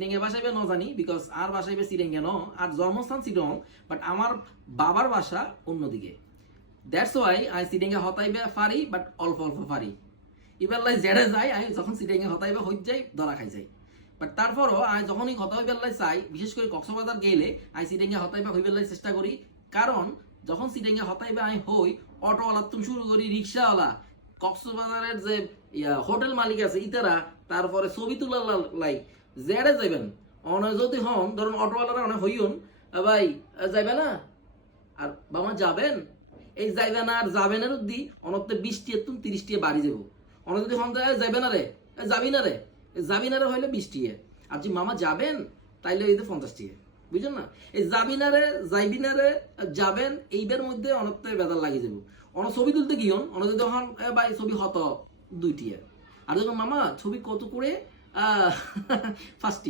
সিটেঙ্গে বাসাইবে ন জানি বিকজ আর বাসাইবে সিটেঙ্গে ন আর জন্মস্থান সিটং বাট আমার বাবার বাসা অন্যদিকে দ্যাটস ওয়াই আই সিটেঙ্গে হতাইবে পারি বাট অল্প অল্প পারি এবার লাই জেডে যাই আমি যখন সিটেঙ্গে হতাইবে হই যাই ধরা খাই যাই বাট তারপরও আমি যখনই হতাইবে লাই চাই বিশেষ করে কক্সবাজার গেলে আমি সিটেঙ্গে হতাইবে হইবে লাই চেষ্টা করি কারণ যখন সিটেঙ্গে হতাইবে আমি হই অটোওয়ালা তুমি শুরু করি রিক্সাওয়ালা কক্সবাজারের যে হোটেল মালিক আছে ইতারা তারপরে ছবি তোলার লাই জেডে যাইবেন অনেক যদি হন ধরুন অটোওয়ালারা অনেক হইন ভাই যাইবে না আর বাবা যাবেন এই যাইবে না আর যাবেনের উদ্দি অনত্তে 20 তুমি 30 বাড়ি যাবো অনেক যদি হন যায় যাইবে না রে যাবি না রে হইলে 20 আর যদি মামা যাবেন তাইলে এই 50 বুঝলেন না এই যাবি না রে যাবেন এইবার মধ্যে অনত্তে বেদাল লাগিয়ে যাবো অনেক ছবি তুলতে গিয়ন অনেক যদি হন ভাই ছবি হত 2 আর যখন মামা ছবি কত করে 1st